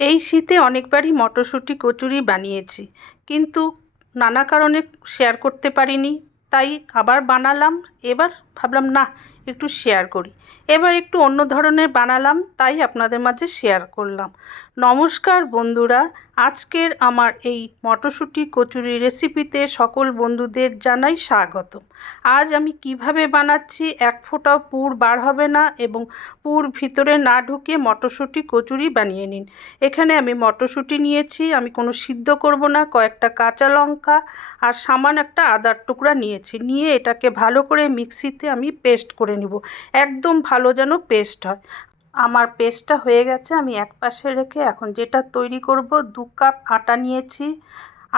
এই শীতে অনেকবারই মটরশুঁটি, কচুরি বানিয়েছি। কিন্তু নানা কারণে শেয়ার করতে পারিনি। তাই আবার বানালাম, এবার ভাবলাম না একটু শেয়ার করি। এবার একটু অন্য ধরনের বানালাম, তাই আপনাদের মাঝে শেয়ার করলাম। নমস্কার বন্ধুরা, আজকের আমার এই মটরশুঁটি কচুরি রেসিপিতে সকল বন্ধুদের জানাই স্বাগতম। আজ আমি কীভাবে বানাচ্ছি এক ফোঁটাও পুর বার হবে না এবং পুর ভিতরে না ঢুকে মটরশুঁটি কচুরি বানিয়ে নিন। এখানে আমি মটরশুঁটি নিয়েছি, আমি কোনো সিদ্ধ করব না, কয়েকটা কাঁচা লঙ্কা আর সামান্য একটা আদার টুকরা নিয়েছি। নিয়ে এটাকে ভালো করে মিক্সিতে আমি পেস্ট করে নিব। একদম ভালো যেন পেস্ট হয়। আমার পেস্টটা হয়ে গেছে, আমি এক পাশে রেখে এখন যেটা তৈরি করব, দু কাপ আটা নিয়েছি,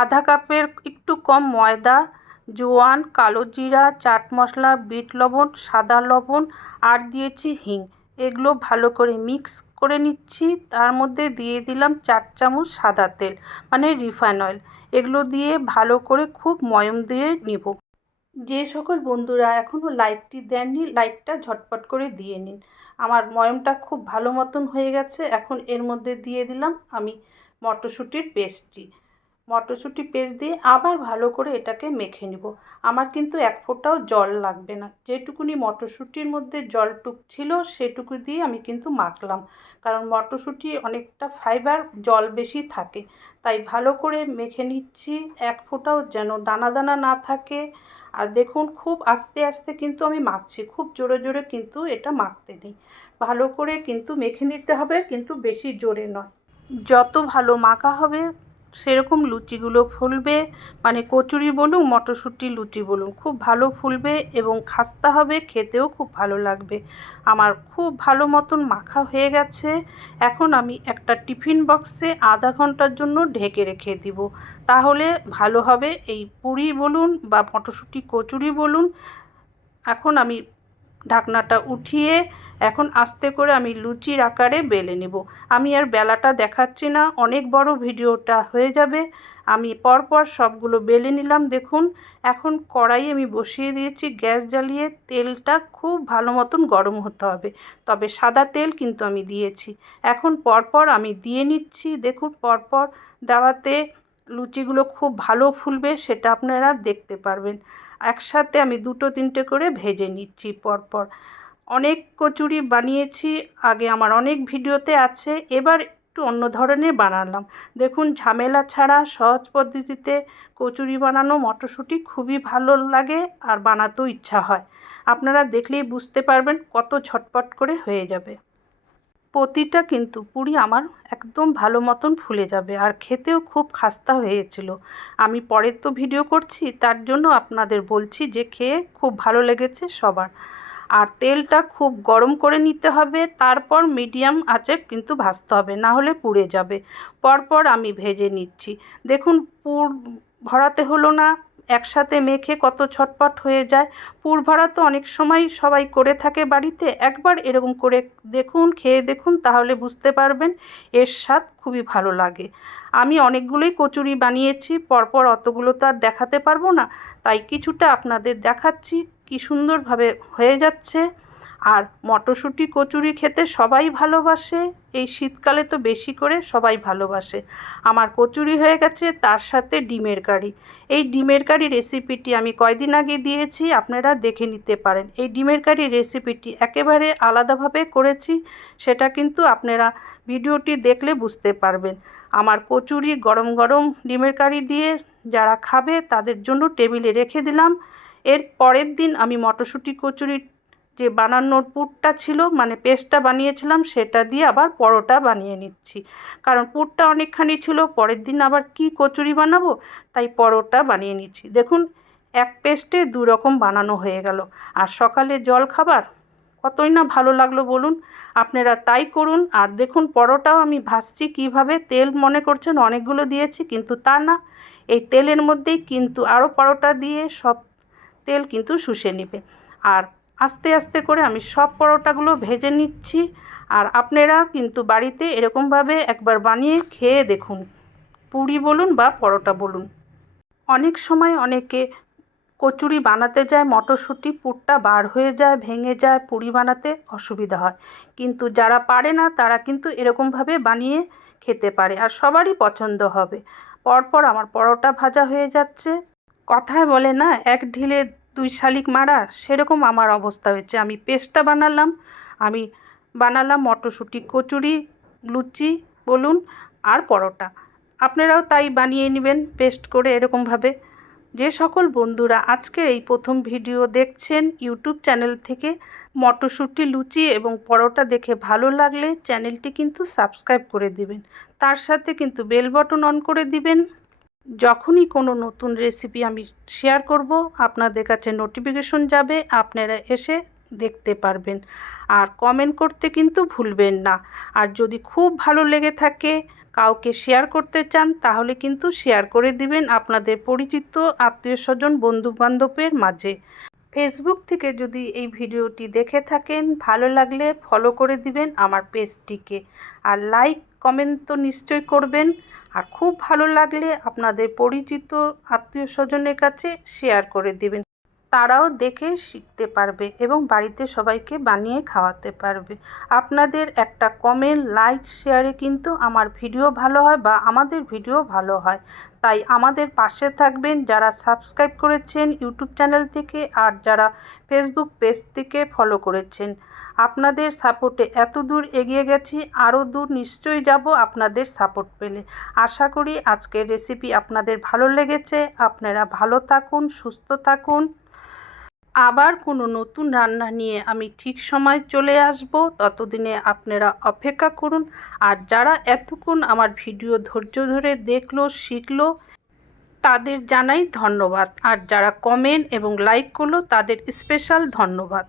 আধা কাপের একটু কম ময়দা, জোয়ান, কালো জিরা, চাট মশলা, বিট লবণ, সাদা লবণ, আর দিয়েছি হিং। এগুলো ভালো করে মিক্স করে নিচ্ছি, তার মধ্যে দিয়ে দিলাম চার চামচ সাদা তেল মানে রিফাইন অয়েল। এগুলো দিয়ে ভালো করে খুব ময়ম দিয়ে নিব। যে সকল বন্ধুরা এখনও লাইটটি দেননি লাইটটা ঝটপট করে দিয়ে নিন। আমার ময়মটা খুব ভালো মতন হয়ে গেছে। এখন এর মধ্যে দিয়ে দিলাম আমি মটরশুঁটির পেস্টটি। মটরশুঁটি পেস্ট দিয়ে আবার ভালো করে এটাকে মেখে নিব। আমার কিন্তু এক ফোঁটাও জল লাগবে না। যেটুকুনি মটরশুঁটির মধ্যে জলটুক ছিল সেটুকু দিয়ে আমি কিন্তু মাখলাম। কারণ মটরশুঁটি অনেকটা ফাইবার জল বেশি থাকে। তাই ভালো করে মেখে নিচ্ছি। এক ফোঁটাও যেন দানা দানা না থাকে। আর দেখুন, খুব আস্তে আস্তে কিন্তু আমি মাখছি। খুব জোরে জোরে কিন্তু এটা মাখতে নেই। ভালো করে কিন্তু মেখে নিতে হবে, কিন্তু বেশি জোরে নয়। যত ভালো মাখা হবে সেরকম লুচিগুলো ফুলবে মানে কচুরি বলুন, মটরশুঁটি লুচি বলুন, খুব ভালো ফুলবে এবং খাস্তা হবে, খেতেও খুব ভালো লাগবে। আমার খুব ভালো মতন মাখা হয়ে গেছে। এখন আমি একটা টিফিন বক্সে আধা ঘণ্টার জন্য ঢেকে রেখে দিব। তাহলে ভালো হবে এই পুরি বলুন বা মটরশুঁটি কচুরি বলুন। এখন আমি ঢাকনাটা উঠিয়ে এখন আস্তে করে আমি লুচির আকারে বেলে নেব। আমি আর বেলাটা দেখাচ্ছি না, অনেক বড় ভিডিওটা হয়ে যাবে। আমি পরপর সবগুলো বেলে নিলাম, দেখুন। এখন কড়াই আমি বসিয়ে দিয়েছি গ্যাস জ্বালিয়ে, তেলটা খুব ভালো মতন গরম হতে হবে। তবে সাদা তেল কিন্তু আমি দিয়েছি। এখন পরপর আমি দিয়ে নিচ্ছি, দেখুন পরপর দেওয়াতে লুচিগুলো খুব ভালো ফুলবে, সেটা আপনারা দেখতে পারবেন। একসাথে আমি দুটো তিনটে করে ভেজে নিচ্ছি পরপর। অনেক কচুরি বানিয়েছি, আগে আমার অনেক ভিডিওতে আছে, এবার একটু অন্য ধরনের বানালাম। দেখুন, ঝামেলা ছাড়া সহজ পদ্ধতিতে কচুরি বানানো মটরশুঁটি খুবই ভালো লাগে আর বানাতেও ইচ্ছা হয়। আপনারা দেখলেই বুঝতে পারবেন কত ঝটপট করে হয়ে যাবে। প্রতিটা কিন্তু পুরি আমার একদম ভালো মতন ফুলে যাবে আর খেতেও খুব খাস্তা হয়েছিল। আমি পরের তো ভিডিও করছি, তার জন্য আপনাদের বলছি যে খেয়ে খুব ভালো লেগেছে সবার। আর তেলটা খুব গরম করে নিতে হবে, তারপর মিডিয়াম আঁচে কিন্তু ভাজতে হবে, না হলে পুড়ে যাবে। পরপর আমি ভেজে নিচ্ছি। দেখুন, পুর ভরাতে হলো না। একসাথে মেখে কত ছটপট হয়ে যায়। পুর ভরা তো অনেক সময় সবাই করে থাকে বাড়িতে। একবার এরকম করে দেখুন, খেয়ে দেখুন, তাহলে বুঝতে পারবেন, এর স্বাদ খুবই ভালো লাগে। আমি অনেকগুলোই কচুরি বানিয়েছি, পরপর অতগুলো তো আর দেখাতে পারব না। তাই কিছুটা আপনাদের দেখাচ্ছি, কি সুন্দরভাবে হয়ে যাচ্ছে। আর মটরশুঁটি কচুরি খেতে সবাই ভালোবাসে, এই শীতকালে তো বেশি করে সবাই ভালোবাসে। আমার কচুরি হয়ে গেছে তার সাথে ডিমের কারি। এই ডিমের কারি রেসিপিটি আমি কয়দিন আগে দিয়েছি, আপনারা দেখে নিতে পারেন। এই ডিমের কারি রেসিপিটি একেবারে আলাদাভাবে করেছি, সেটা কিন্তু আপনারা ভিডিওটি দেখলে বুঝতে পারবেন। আমার কচুরি গরম গরম ডিমের কারি দিয়ে যারা খাবে তাদের জন্য টেবিলে রেখে দিলাম। এর পরের দিন আমি মটরশুঁটি কচুরির যে বানানোর পুরটা ছিল মানে পেস্টটা বানিয়েছিলাম, সেটা দিয়ে আবার পরোটা বানিয়ে নিচ্ছি। কারণ পুরটা অনেকখানি ছিল, পরের দিন আবার কি কচুরি বানাবো, তাই পরোটা বানিয়ে নিচ্ছি। দেখুন, এক পেস্টে দু রকম বানানো হয়ে গেল। আর সকালে জল খাবার কতই না ভালো লাগল বলুন? আপনারা তাই করুন। আর দেখুন, পরোটাও আমি ভাজছি কীভাবে, তেল মনে করছেন অনেকগুলো দিয়েছি, কিন্তু তা না। এই তেলের মধ্যেই কিন্তু আরও পরোটা দিয়ে সব তেল কিন্তু শুষে নেবে। আর আস্তে আস্তে করে আমি সব পরোটাগুলো ভেজে নিচ্ছি। আর আপনারা কিন্তু বাড়িতে এরকমভাবে একবার বানিয়ে খেয়ে দেখুন। পুরি বলুন বা পরোটা বলুন। অনেক সময় অনেকে কচুরি বানাতে যায়, মটরশুঁটি, পুরটা বার হয়ে যায়, ভেঙে যায়, পুরি বানাতে অসুবিধা হয়। কিন্তু যারা পারে না, তারা কিন্তু এরকমভাবে বানিয়ে খেতে পারে। আর সবারই পছন্দ হবে। পরপর আমার পরোটা ভাজা হয়ে যাচ্ছে। কথায় বলে না, এক ঢিলে দুই শালিক মারা? সেরকম আমার অবস্থা হয়েছে। আমি পেস্টটা বানালাম, আমি বানালাম মটরশুঁটি, কচুরি, লুচি, বলুন, আর পরোটা। আপনারাও তাই বানিয়ে নেবেন পেস্ট করে এরকমভাবে। যে সকল বন্ধুরা আজকে এই প্রথম ভিডিও দেখছেন ইউটিউব চ্যানেল থেকে, মটরশুঁটি, লুচি এবং পরোটা দেখে ভালো লাগলে চ্যানেলটি কিন্তু সাবস্ক্রাইব করে দিবেন। তার সাথে কিন্তু বেল বটন অন করে দিবেন। যখনই কোনো নতুন রেসিপি আমি শেয়ার করব, আপনাদের কাছে নোটিফিকেশন যাবে, আপনারা এসে দেখতে পারবেন। আর কমেন্ট করতে কিন্তু ভুলবেন না। আর যদি খুব ভালো লেগে থাকে, কাউকে শেয়ার করতে চান, তাহলে কিন্তু শেয়ার করে দিবেন আপনাদের পরিচিত আত্মীয় স্বজন, বন্ধুবান্ধবের মাঝে। ফেসবুক থেকে যদি এই ভিডিওটি দেখে থাকেন, ভালো লাগলে ফলো করে দিবেন আমার পেজটিকে আর লাইক কমেন্ট তো নিশ্চয়ই করবেন। আর খুব ভালো লাগলে আপনাদের পরিচিত আত্মীয় স্বজনের কাছে শেয়ার করে দিবেন। তারাও দেখে শিখতে পারবে এবং বাড়িতে সবাইকে বানিয়ে খাওয়াতে পারবে। আপনাদের একটা কমেন্ট লাইক শেয়ারে কিন্তু আমার ভিডিও ভালো হয় বা আমাদের ভিডিও ভালো হয়। তাই আমাদের পাশে থাকবেন যারা সাবস্ক্রাইব করেছেন ইউটিউব চ্যানেল থেকে আর যারা ফেসবুক পেজ থেকে ফলো করেছেন। আপনাদের সাপোর্টে এত দূর এগিয়ে গেছি আরও দূর নিশ্চয়ই যাব আপনাদের সাপোর্ট পেলে। আশা করি আজকের রেসিপি আপনাদের ভালো লেগেছে। আপনারা ভালো থাকুন, সুস্থ থাকুন। আবার কোনো নতুন রান্না নিয়ে আমি ঠিক সময় চলে আসব। ততদিনে আপনারা অপেক্ষা করুন। আর যারা এতক্ষণ আমার ভিডিও ধৈর্য ধরে দেখল, শিখলো, তাদের জানাই ধন্যবাদ। আর যারা কমেন্ট এবং লাইক করল, তাদের স্পেশাল ধন্যবাদ।